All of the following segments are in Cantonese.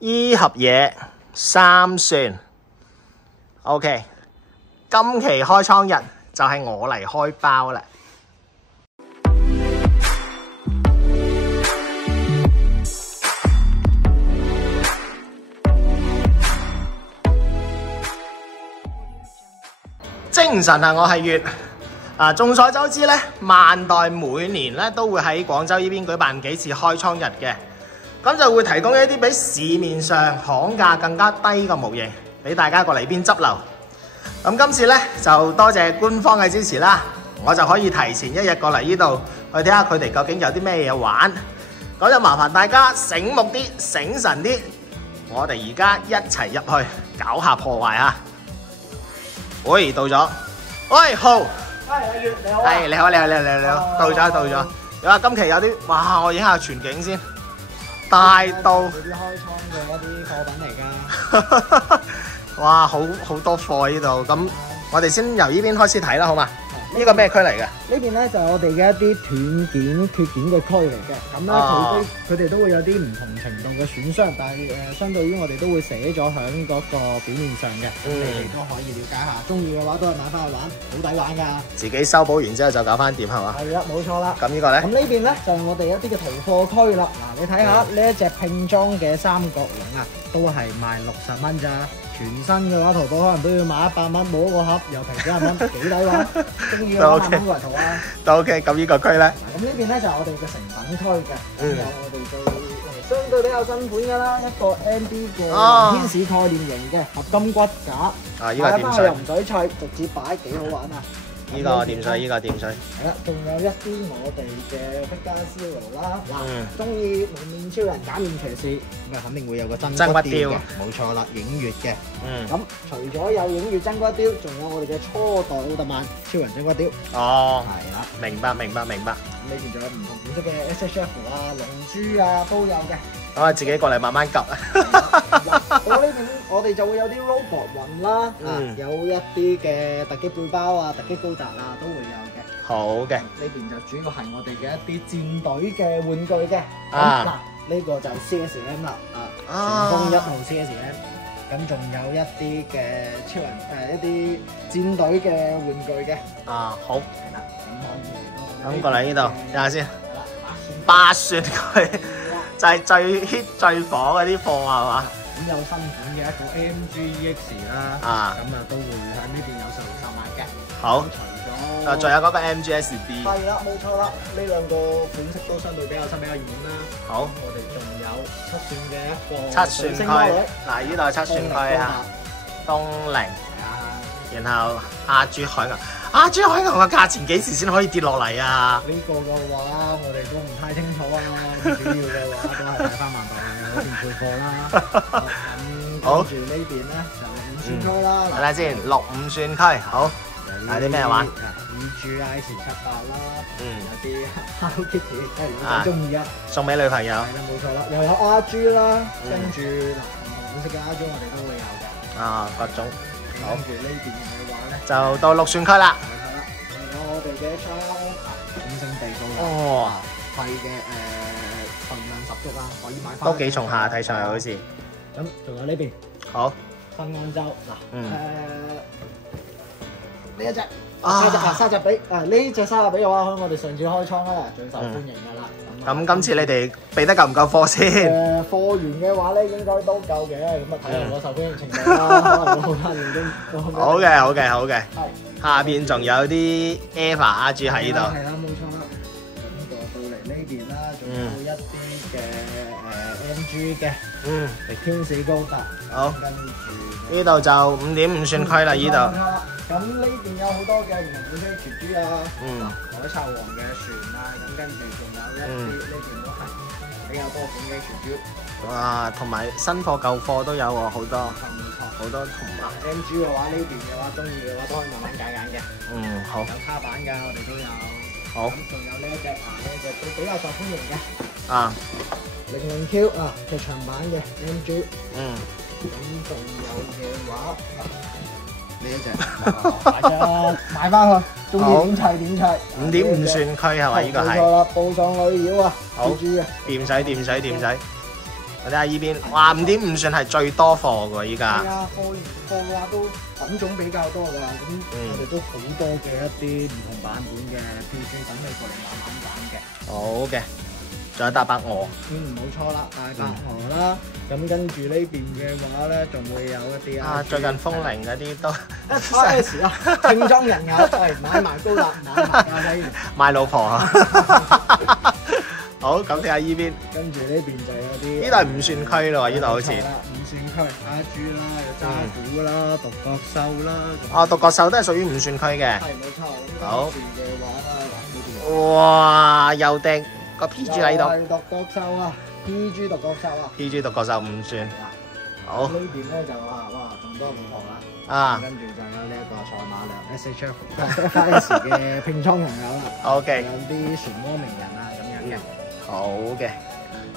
依盒嘢3蒜。OK， 今期開倉日就係我嚟開包啦。精神啊！我係月眾所周知咧，萬代每年咧都會喺廣州呢邊舉辦幾次開倉日嘅，咁就會提供一啲比市面上行價更加低嘅模型俾大家過嚟邊執流。咁今次咧就多謝官方嘅支持啦，我就可以提前1日過嚟呢度去睇下佢哋究竟有啲咩嘢玩。咁就麻煩大家醒目啲、醒神啲，我哋而家一齊入去搞下破壞啊！喂，到咗，喂，浩，阿月你好，係你好，到咗。你話今期有啲，哇！我影下全景先，大到，嗰啲開倉嘅一啲貨品嚟㗎。哇，好多貨呢度。咁我哋先由呢邊開始睇啦，好嘛？呢個咩區嚟嘅？呢邊咧就係我哋嘅一啲斷件缺件嘅區嚟嘅，咁咧佢哋都會有啲唔同程度嘅損傷，但係相對於我哋都會寫咗喺嗰個表面上嘅，你哋都可以了解下。中意嘅話都係買翻去玩，好抵玩㗎。自己修補完之後就搞翻掂係嘛？係啦，冇錯啦。咁呢個咧？咁呢邊咧就係我哋一啲嘅淘貨區啦。嗱，你睇下呢一隻拼裝嘅三角龍啊，都係賣60蚊咋。全新嘅話，淘寶可能都要賣100蚊，冇一個盒又平幾廿蚊，幾抵玩。中意嘅話，100蚊為圖啊！都 OK。咁呢個區咧？咁呢邊咧就係我哋嘅成品區嘅，有我哋最相對比較新款嘅啦，一個 MB 嘅天使概念型嘅合金骨架，啊，呢個點水又唔使砌，直接擺幾好玩啊！呢個點水，呢個點水。係啦，仲有一啲我哋嘅碧加斯羅啦，嗱，中意蒙面超人、假面騎士，咁啊肯定會有個真骨雕嘅，冇錯啦，影月嘅。咁除咗有影月真骨雕，仲有我哋嘅初代奧特曼超人真骨雕。係啦，明白。咁呢邊仲有唔同款式嘅 SHF 啊、龍珠啊都有嘅。咁啊，自己過嚟慢慢及啊。到呢邊我哋就會有啲 robot 雲啦，有一啲嘅突擊背包啊、突擊高達啊都會有嘅。好嘅。呢邊就主要係我哋嘅一啲戰隊嘅玩具嘅。嗱，呢個就 CSM 啦，旋風1號 CSM。咁仲有一啲嘅超人一啲戰隊嘅玩具嘅。好。係啦，咁過嚟呢度睇下先。8蒜區就係最 hit 最火嗰啲貨係嘛？咁有新款嘅一個 MGEX 啦，咁啊都會喺呢邊有售賣嘅。好。除咗仲有嗰個 MGSD。係啦，冇錯啦，呢兩個款式都相對比較新比較熱門啦。好。我哋仲有7蒜嘅一個7蒜區。嗱，呢度係7蒜區嚇。東菱。然後阿珠海牛，阿珠海牛嘅價錢幾時先可以跌落嚟啊？呢個嘅話，我哋都唔太清楚啊。主要嘅話都係睇翻萬代嘅嗰邊配貨啦。咁跟住呢邊咧就5蒜區啦。睇下先，6、5蒜區，好。有啲咩玩？耳珠 IC78啦，有啲 Hello Kitty， 你中意啊？送俾女朋友。係啦，冇錯啦，又有阿珠啦，跟住嗱唔同款式嘅阿珠我哋都會有嘅。各種。好，跟住呢邊嘅話咧，就到6蒜區啦。係啦，仲有我哋嘅槍五星地都有。貴嘅份量十足啊，可以買翻。都幾重下，睇上去好似。咁仲有呢邊。好。新安州嗱，呢一隻沙澤比呢隻沙澤比嘅話，我哋上次開倉咧最受歡迎㗎啦。咁今次你哋備得夠唔夠貨先？貨源嘅話咧，應該都夠嘅。咁啊睇下我受歡迎程度啦，可能好多人都好嘅。係。下邊仲有啲 EVA 阿珠喺呢度。係啦，冇錯啦。咁就到嚟呢邊啦，仲有一啲嘅MG 嘅，力挑死高達。好。跟住呢度就5.5蒜區啦，呢度。咁呢邊有好多嘅唔同款式船珠啊，海賊王嘅船啊，咁跟住仲有一啲呢邊都係比較多款嘅船珠。哇，同埋新貨舊貨都有喎，好多。好多同埋 MG 嘅話，呢邊嘅話中意嘅話都可以慢慢揀嘅。好。有卡板㗎，我哋都有。好。咁仲有呢一隻呢隻都比較受歡迎嘅。00Q劇場版嘅 MG。咁仲有嘅話，呢一隻買翻去，中意點砌點砌。5.5蒜區係咪？呢個係。冇錯啦，布上女妖啊，蜘蛛啊。掂使。我睇下依邊，哇5.5算係最多貨㗎依家。係啊，貨嘅話都品種比較多㗎，咁我哋都好多嘅一啲唔同版本嘅 PC 等你過嚟慢慢揀嘅。好嘅，仲有大白鵝。冇錯啦，大白鵝啦。咁跟住呢邊嘅話咧，仲會有一啲最近風鈴嗰啲都 FRS 啊，拼裝人偶係買埋高達，買埋咖喱，買老婆啊！好，咁睇下依邊。跟住呢邊就有啲，呢度係5算區咯喎，呢度好似。5算區，阿豬啦，有渣古啦，獨角獸啦。獨角獸都係屬於5算區嘅。係冇錯。好。跟住嘅話啦，哇！又定個 PG 喺度。係獨角獸啊 ，PG 獨角獸啊。PG 獨角獸5算。好。呢邊咧就哇咁多唔同啦。啊。跟住就有呢一個賽馬娘 SHF FRS 嘅拼裝人偶啦。OK。有啲漩渦鳴人啊咁樣嘅。好嘅。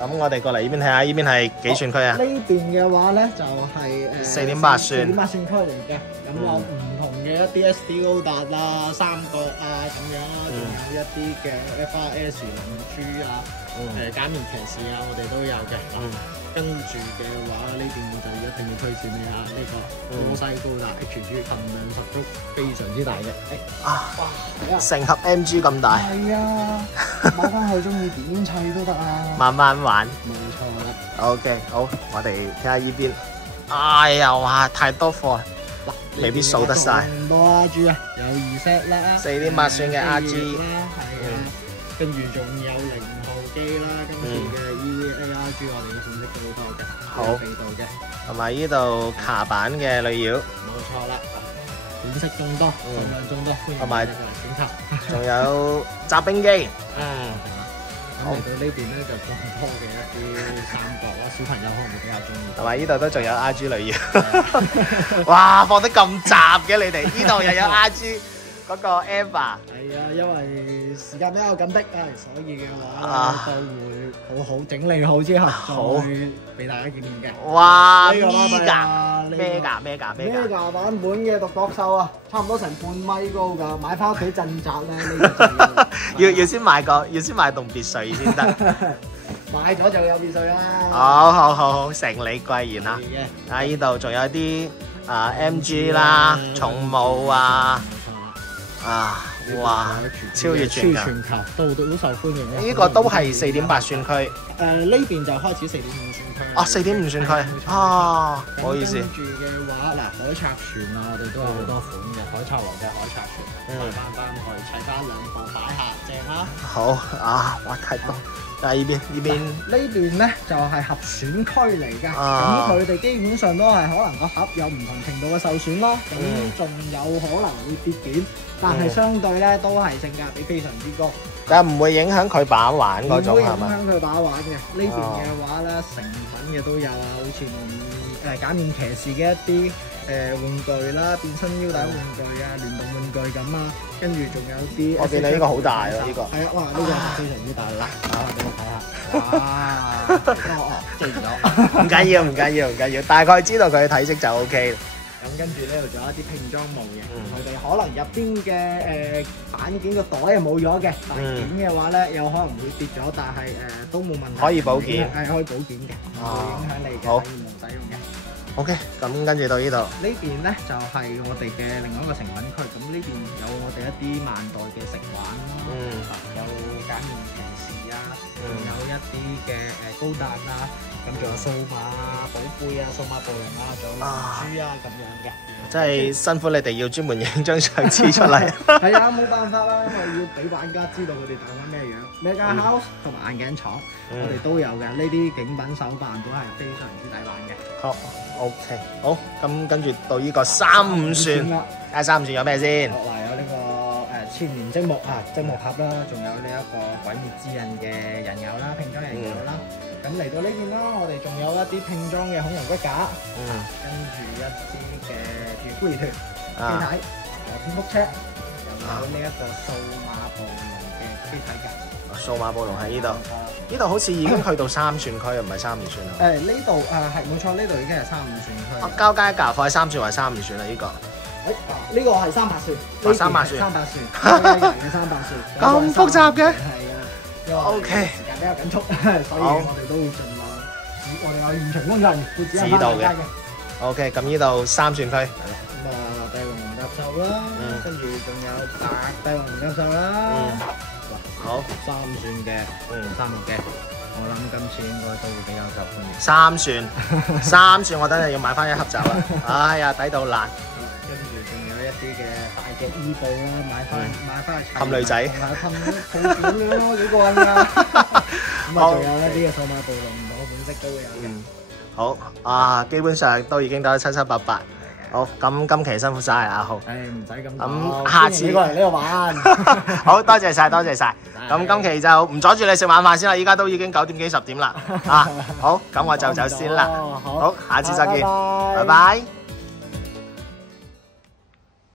咁我哋過嚟呢邊睇下，呢邊係幾算區啊？呢邊嘅話咧就係4.8算。4.8算區嚟嘅，咁有唔同嘅一啲 SD 高達啦、三角啊咁樣啦，仲有一啲嘅 FRS 龍珠啊、假面騎士啊，我哋都有嘅。跟住嘅話，呢邊就一定要推薦你下呢個波西高達 HG，份量十足，非常之大嘅。哇！成盒 MG 咁大。係啊，買翻去中意點砌都得啊。慢慢玩。冇錯啦。OK， 好，我哋睇下呢邊。哎呀，哇，太多貨，未必數得晒。咁多 RG 啊，有2set 啦，4.8算嘅 RG 啦，係啊，跟住仲有0號機啦，跟住嘅 EVA RG 我哋嘅款式都好多嘅，好地道嘅，同埋呢度卡版嘅女妖，冇錯啦，款式眾多，數量眾多，同埋選擇，仲有雜兵機，咁嚟到呢邊咧就更多嘅一啲三角啦，小朋友可能會比較中意。同埋呢度都仲有 RG 女妖，哇！放得咁雜嘅你哋，呢度又有 RG 嗰個 Eva。係啊，因為時間比較緊迫啊，所以嘅話都會好好整理好之後再俾大家見面嘅。哇！Mega 版本嘅獨角獸啊，差唔多成半米高㗎，買翻屋企鎮宅咧呢個要先買棟別墅先得。買咗就有別墅啦。好，成理貴然啦。啊，呢度仲有啲MG 啦、寵物啊。哇！超越全球，都受歡迎嘅。呢個都係4.8算區。呢邊就開始4.5算區。4.5算區。唔好意思。跟住嘅話，嗱，海賊船啊，我哋都有好多款嘅海賊王嘅海賊船，翻去砌翻2部擺下，正啦。好哇，太多。但係呢邊咧就係合選區嚟㗎，咁佢哋基本上都係可能個盒有唔同程度嘅受損啦，咁仲有可能會跌件，但係相對咧都係性價比非常之高。但係唔會影響佢把玩嗰種係嘛？唔會影響佢把玩嘅。呢邊嘅話咧，成品嘅都有啊，好似假面騎士嘅一啲玩具啦，變身腰帶玩具啊，聯動玩具咁啊，跟住仲有啲。我見你呢個好大喎，呢個。係啊，哇！呢個非常之大啦，打開俾我睇下。哇！記唔到。唔緊要，大概知道佢嘅體積就 OK。咁跟住呢度仲有一啲拼裝模型，佢哋可能入邊嘅板件個袋係冇咗嘅，但件嘅話咧有可能會跌咗，但係都冇問題。可以保件。係可以保件嘅，唔會影響你嘅業務使用嘅。OK，咁跟住到呢度。呢邊咧就係我哋嘅另外一個成品區，咁呢邊有我哋一啲萬代嘅食玩，有假面騎士啊，仲有一啲嘅高達啊，咁仲有數碼寶貝啊、數碼暴龍啊，仲有龍珠啊咁樣嘅。真係辛苦你哋要專門影張相黐出嚟。係啊，冇辦法啦，因為要俾玩家知道佢哋大玩咩樣。Mega House 同埋眼鏡廠，我哋都有嘅。呢啲景品手辦都係非常之抵玩嘅。好 ，OK， 好，咁跟住到呢個3.5算啦。3.5算有咩先？有呢個千年積木啊，積木盒啦，仲有呢一個鬼滅之刃嘅人偶啦，拼裝人偶啦。咁嚟到呢邊啦，我哋仲有一啲拼裝嘅恐龍骨架，跟住一啲嘅孤兒團機體，有蝙蝠車，又有呢一個數碼暴龍嘅機體嘅。數碼暴龍喺呢度，呢度好似已經去到3算區，唔係3.5算啦。呢度係冇錯，呢度已經係3.5算區。交街價貨係3算還是3.5算啦？呢個。呢個係38算。38算。38算。交街嘅38算。咁複雜嘅？係啊。因為時間比較緊促，所以我哋都會盡量以我哋有現場工人負責知道嘅。OK， 咁呢度3蒜區。咁啊，帝王紅鴿獸啦，跟住仲有白帝王紅鴿獸啦。好，3蒜嘅，3個嘅。我諗今次應該都會比較受歡迎。3蒜，我等陣要買翻1盒走啦。哎呀，抵到爛。跟住仲有一啲嘅大隻伊布啦，買翻去氹女仔，氹抱點咁咯，幾過癮㗎。咁啊，仲有一啲嘅數碼暴龍唔同嘅款式都會有嘅。好啊，基本上都已經得七七八八。好，咁今期辛苦晒阿浩。唔使咁。咁下次過嚟呢度玩。好多謝晒，多謝晒。咁今期就唔阻住你食晚飯先啦，依家都已經9點幾10點啦。啊，好，咁我就走先啦。好，下次再見，拜拜。